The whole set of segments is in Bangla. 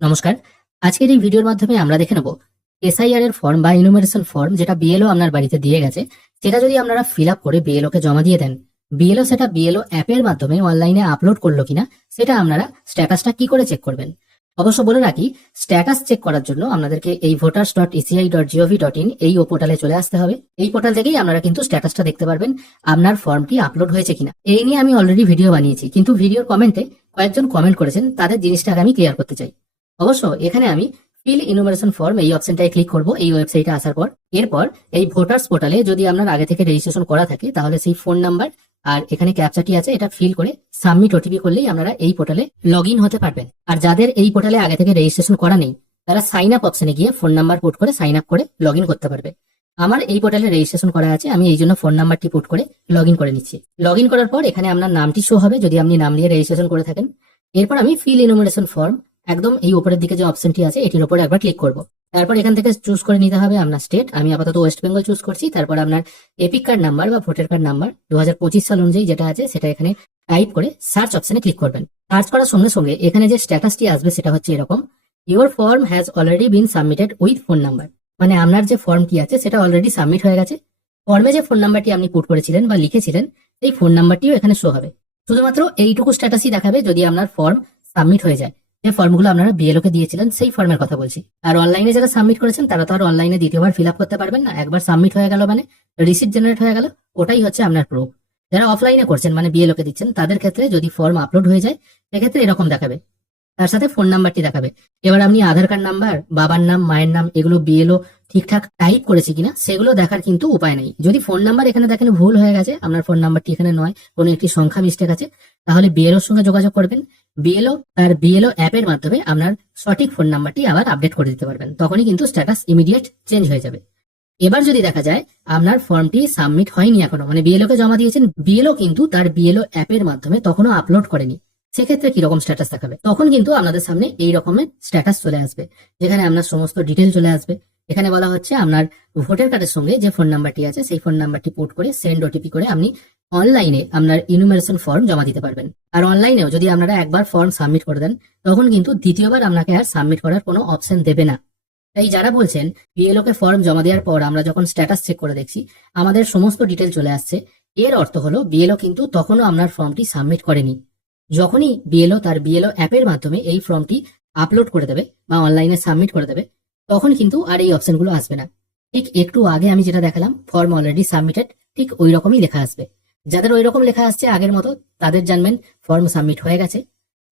নমস্কার। আজকের এই ভিডিওর মাধ্যমে আমরা দেখে নেব এসআইআর এর ফর্ম বা ইনুমারেশন ফর্ম যেটা বিএলও আপনার বাড়িতে দিয়ে গেছে, সেটা যদি আপনারা ফিল আপ করে বিএলও কে জমা দিয়ে দেন, বিএলও সেটা বিএলও অ্যাপের মাধ্যমে অনলাইনে আপলোড করলো কিনা সেটা আপনারা স্ট্যাটাসটা কি করে চেক করবেন। অবশ্য বলে রাখি, স্ট্যাটাস চেক করার জন্য আপনাদেরকে এই voters.eci.gov.in এই পোর্টালে চলে আসতে হবে। এই পোর্টাল থেকেই আপনারা কিন্তু স্ট্যাটাসটা দেখতে পারবেন আপনার ফর্মটি আপলোড হয়েছে কিনা। এই নিয়ে আমি অলরেডি ভিডিও বানিয়েছি, কিন্তু ভিডিওর কমেন্টে কয়েকজন কমেন্ট করেছেন, তাদের জিনিসটাকে আমি ক্লিয়ার করতে চাই। অবশ্য এখানে আমি ফিল ইনুমারেশন ফর্ম এই অপশনটায় ক্লিক করব এই ওয়েবসাইটে আসার পর। এরপর এই ভোটার্স পোর্টালে যদি আপনার আগে থেকে রেজিস্ট্রেশন করা থাকে, তাহলে সেই ফোন নাম্বার আর এখানে ক্যাপচাটি আছে, এটা ফিল করে সাবমিট ওটিপি করলেই আপনারা এই পোর্টালে লগ ইন হতে পারবেন। আর যাদের এই পোর্টালে আগে থেকে রেজিস্ট্রেশন করা নেই, তারা সাইন আপ অপশনে গিয়ে ফোন নাম্বার পুট করে সাইন আপ করে লগ ইন করতে পারবে। আমার এই পোর্টালে রেজিস্ট্রেশন করা আছে, আমি এই জন্য ফোন নাম্বারটি পুট করে লগ ইন করে নিচ্ছি। লগ ইন করার পর এখানে আপনার নামটি শো হবে যদি আপনি নাম দিয়ে রেজিস্ট্রেশন করে থাকেন। এরপর আমি ফিল ইনুমারেশন ফর্ম একদম এই উপরের দিকে যে অপশনটি আছে এটির উপরে একবার ক্লিক করব। তারপর এখান থেকে চুজ করে নিতে হবে আপনার স্টেট। আমি আপাতত ওয়েস্ট বেঙ্গল চুজ করছি। তারপর আপনার এপিক কার্ড নাম্বার বা ভোটার কার্ড নাম্বার 2025 সাল অনুযায়ী যেটা আছে সেটা এখানে টাইপ করে সার্চ অপশনে ক্লিক করবেন। সার্চ করার সঙ্গে সঙ্গে এখানে যে স্ট্যাটাসটি আসবে সেটা হচ্ছে এরকম: your form has already been submitted with phone number. মানে আপনার যে ফর্মটি আছে সেটা অলরেডি সাবমিট হয়ে গেছে। ফর্মে যে ফোন নাম্বারটি আপনি পুট করেছিলেন বা লিখেছিলেন, এই ফোন নাম্বারটিও এখানে শো হবে। শুধুমাত্র এইটুকু স্ট্যাটাসই দেখাবে যদি আপনার ফর্ম সাবমিট হয়ে যায়। যে ফর্মগুলো আপনারা বিএলও কে দিয়েছিলেন সেই ফর্মের কথা বলছি। আর অনলাইনে যারা সাবমিট করেছেন তারা তো আর অনলাইনে দ্বিতীয়বার ফিল আপ করতে পারবেন না। একবার সাবমিট হয়ে গেল মানে রিসিপ্ট জেনারেট হয়ে গেল, ওটাই হচ্ছে আপনার প্রুফ। যারা অফলাইনে করছেন মানে বিএলও কে দিচ্ছেন, তাদের ক্ষেত্রে যদি ফর্ম আপলোড হয়ে যায় সেক্ষেত্রে এরকম দেখাবে, তার সাথে ফোন নাম্বারটি দেখাবে। এবার আপনি আধার কার্ড নাম্বার, বাবার নাম, মায়ের নাম এগুলো বিএলও ঠিকঠাক টাইপ করেছে কিনা সেগুলো দেখার কিন্তু উপায় নেই। যদি ফোন নাম্বার এখানে দেখেন ভুল হয়ে গেছে, আপনার ফোন নাম্বারটি এখানে নয়, কোনো একটি সংখ্যা মিস্টেক আছে, তাহলে বিএলওর সঙ্গে যোগাযোগ করবেন। বিএলও আর বিএলও অ্যাপের মাধ্যমে আপনার সঠিক ফোন নাম্বারটি আবার আপডেট করে দিতে পারবেন। তখনই কিন্তু স্ট্যাটাস ইমিডিয়েট চেঞ্জ হয়ে যাবে। এবার যদি দেখা যায় আপনার ফর্মটি সাবমিট হয়নি এখনো, মানে বিএলও কে জমা দিয়েছেন, বিএলও কিন্তু তার বিএলও অ্যাপের মাধ্যমে তখনও আপলোড করেনি, সেক্ষেত্রে কিরকম স্ট্যাটাস দেখাবে? তখন কিন্তু আপনাদের সামনে এই রকমের স্ট্যাটাস চলে আসবে, যেখানে আপনার সমস্ত ডিটেল চলে আসবে। এখানে বলা হচ্ছে আপনার ভোটার কার্ডের সঙ্গে যে ফোন নাম্বারটি আছে সেই ফোন নাম্বারটি পোর্ট করে সেন্ড ওটিপি করে আপনি অনলাইনে আপনার ইনুমারেশন ফর্ম জমা দিতে পারবেন। আর অনলাইনেও যদি আপনারা একবার ফর্ম সাবমিট করে দেন, তখন কিন্তু দ্বিতীয়বার আপনাকে আর সাবমিট করার কোনো অপশন দেবে না। তাই যারা বলছেন বিএলও কে ফর্ম জমা দেওয়ার পর আমরা যখন স্ট্যাটাস চেক করে দেখছি আমাদের সমস্ত ডিটেল চলে আসছে, এর অর্থ হলো বিএলও কিন্তু তখনও আপনার ফর্মটি সাবমিট করেনি। যখনই বিএলও তার বিএলও অ্যাপের মাধ্যমে এই ফর্মটি আপলোড করে দেবে বা অনলাইনে সাবমিট করে দেবে, তখন কিন্তু আর এই অপশনগুলো আসবে না। ঠিক একটু আগে আমি যেটা দেখালাম ফর্ম অলরেডি সাবমিটেড, ঠিক ওই রকমই লেখা আসবে। যাদের ওই রকম লেখা আসছে আগের মতো, তাদের জানবেন ফর্ম সাবমিট হয়ে গেছে।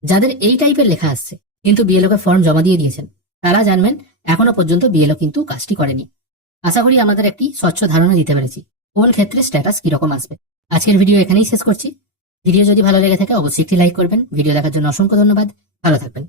যাদের এই টাইপের লেখা আসছে কিন্তু বিএলও কে ফর্ম জমা দিয়ে দিয়েছেন, তারা জানবেন এখনো পর্যন্ত বিএলও কিন্তু কাজটি করেনি। আশা করি আমাদের একটি স্বচ্ছ ধারণা দিতে পেরেছি কোন ক্ষেত্রে স্ট্যাটাস কিরকম আসবে। আজকের ভিডিও এখানেই শেষ করছি। ভিডিও যদি ভালো লেগে থাকে অবশ্যই একটি লাইক করবেন। ভিডিও দেখার জন্য অসংখ্য ধন্যবাদ। ভালো থাকবেন।